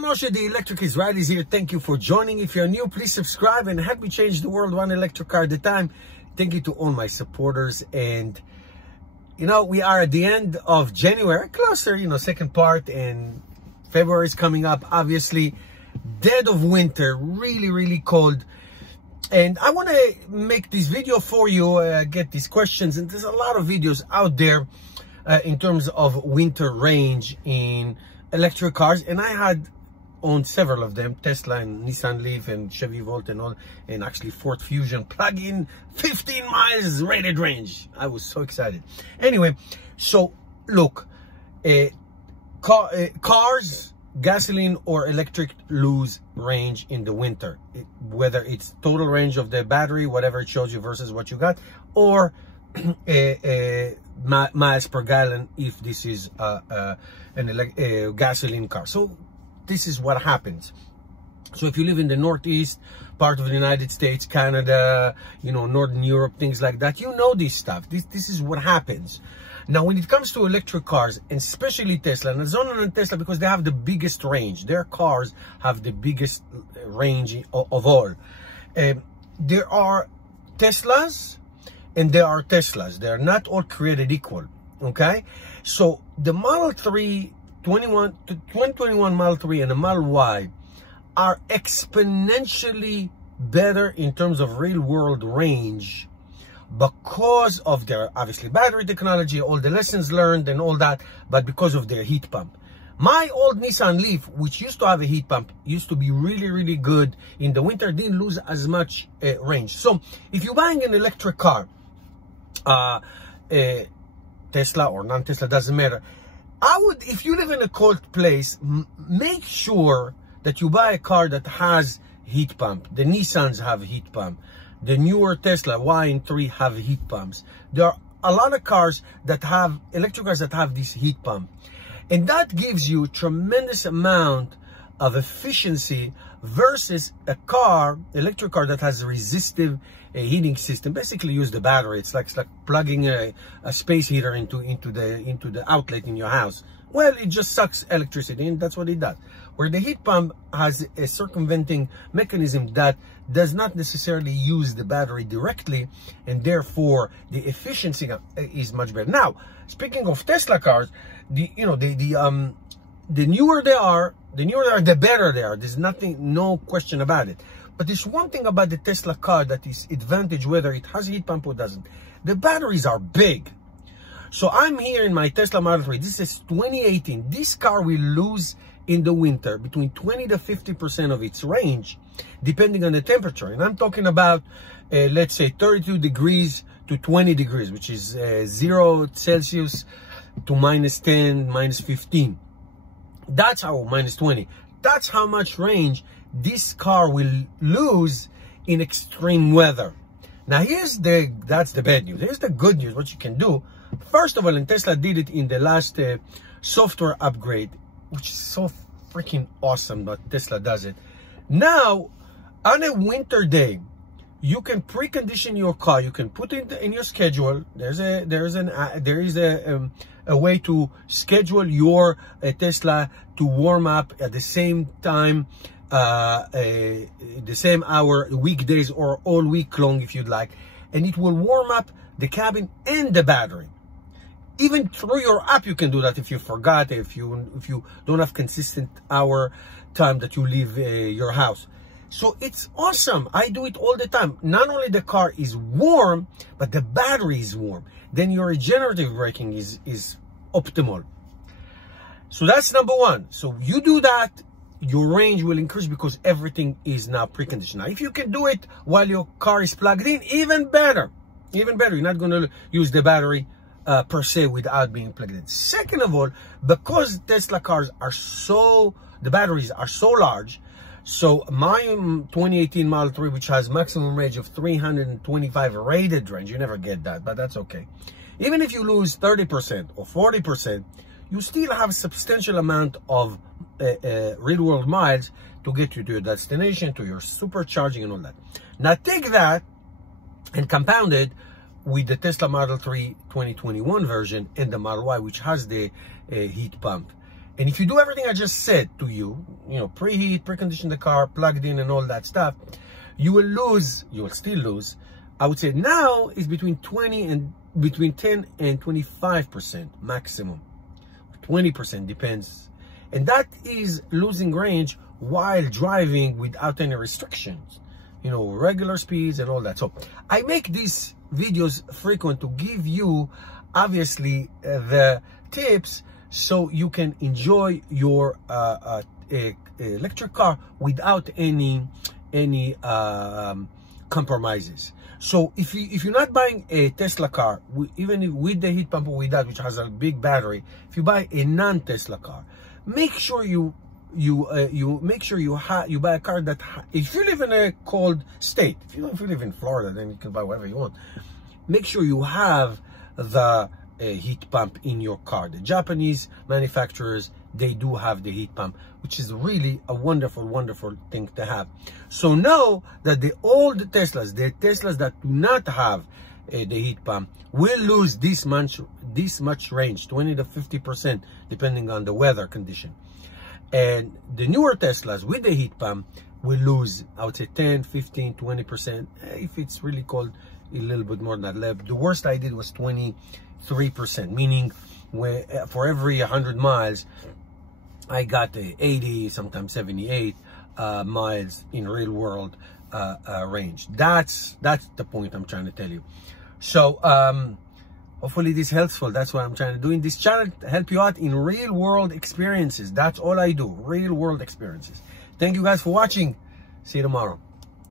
I'm Moshe, the Electric Israelis here. Thank you for joining. If you're new, please subscribe and help me change the world one electric car at a time. Thank you to all my supporters. And, you know, we are at the end of January, closer, second part, and February is coming up, obviously. Dead of winter, really, really cold. And I want to make this video for you, get these questions. And there's a lot of videos out there in terms of winter range in electric cars. And I had owned several of them, Tesla and Nissan Leaf and Chevy Volt and all, and actually Ford Fusion plug-in, 15 miles rated range. I was so excited. Anyway, so look, cars, gasoline or electric, lose range in the winter, whether it's total range of the battery, whatever it shows you versus what you got, or miles per gallon if this is a gasoline car. So this is what happens. So if you live in the northeast part of the United States, Canada, Northern Europe, things like that, this stuff. This is what happens. Now, when it comes to electric cars, and especially Tesla, and Arizona and Tesla, because they have the biggest range, their cars have the biggest range of all. There are Teslas and there are Teslas. They are not all created equal, okay? So the Model 3, 2021 Model 3 and the Model Y are exponentially better in terms of real-world range because of their, obviously, battery technology, all the lessons learned and all that, but because of their heat pump. My old Nissan Leaf, which used to have a heat pump, used to be really, really good in the winter, didn't lose as much range. So if you're buying an electric car, Tesla or non-Tesla, doesn't matter, I would, if you live in a cold place, make sure that you buy a car that has heat pump. The Nissans have heat pump. The newer Tesla Y and 3 have heat pumps. There are a lot of cars that have, electric cars that have this heat pump. And that gives you tremendous amount of efficiency versus a car, electric car that has a resistive heating system. Basically use the battery. It's like plugging a space heater into the outlet in your house. Well, it just sucks electricity, and that's what it does. Where the heat pump has a circumventing mechanism that does not necessarily use the battery directly, and therefore the efficiency is much better. Now, speaking of Tesla cars, the newer they are, the better they are. There's no question about it. But there's one thing about the Tesla car that is advantage, whether it has a heat pump or doesn't. The batteries are big. So I'm here in my Tesla Model 3. This is 2018. This car will lose in the winter between 20 to 50% of its range, depending on the temperature. And I'm talking about, let's say, 32 degrees to 20 degrees, which is 0 Celsius to -10, -15. That's how, -20. That's how much range this car will lose in extreme weather. Now, that's the bad news. Here's the good news, what you can do. First of all, and Tesla did it in the last software upgrade, which is so freaking awesome that Tesla does it. Now, on a winter day, you can precondition your car. You can put it in your schedule. There is a way to schedule your Tesla to warm up at the same time, the same hour, weekdays or all week long if you'd like, and it will warm up the cabin and the battery. Even through your app, you can do that if you forgot, if you don't have consistent hour time that you leave your house. So it's awesome. I do it all the time. Not only the car is warm, but the battery is warm. Then your regenerative braking is optimal. So that's number one. So you do that, your range will increase because everything is now preconditioned. Now, if you can do it while your car is plugged in, even better. Even better. You're not going to use the battery per se without being plugged in. Second of all, because Tesla cars are the batteries are so large, so my 2018 Model 3, which has maximum range of 325 rated range, you never get that, but that's okay. Even if you lose 30% or 40%, you still have a substantial amount of real-world miles to get you to your destination, to your supercharging and all that. Now take that and compound it with the Tesla Model 3 2021 version and the Model Y, which has the heat pump. And if you do everything I just said to you, you know, preheat, precondition the car, plugged in and all that stuff, you will still lose. I would say now is between 10 and 25% maximum. 20% depends. And that is losing range while driving without any restrictions, you know, regular speeds and all that. So I make these videos frequent to give you obviously the tips so you can enjoy your electric car without any compromises. So if you're not buying a Tesla car, even with the heat pump or with that, which has a big battery, if you buy a non-Tesla car, make sure you buy a car that, if you live in a cold state, if you live in Florida, then you can buy whatever you want. Make sure you have the heat pump in your car. The Japanese manufacturers, they do have the heat pump, which is really a wonderful, wonderful thing to have. So know that the Teslas that do not have the heat pump will lose this much range, 20 to 50%, depending on the weather condition. And the newer Teslas with the heat pump will lose, I would say 10, 15, 20%. If it's really cold, a little bit more than that. The worst I did was 23%, meaning for every 100 miles, I got 80, sometimes 78 miles in real world range. That's the point I'm trying to tell you. So hopefully this helpful. That's what I'm trying to do in this channel, to help you out in real world experiences. That's all I do, real world experiences. Thank you guys for watching. See you tomorrow.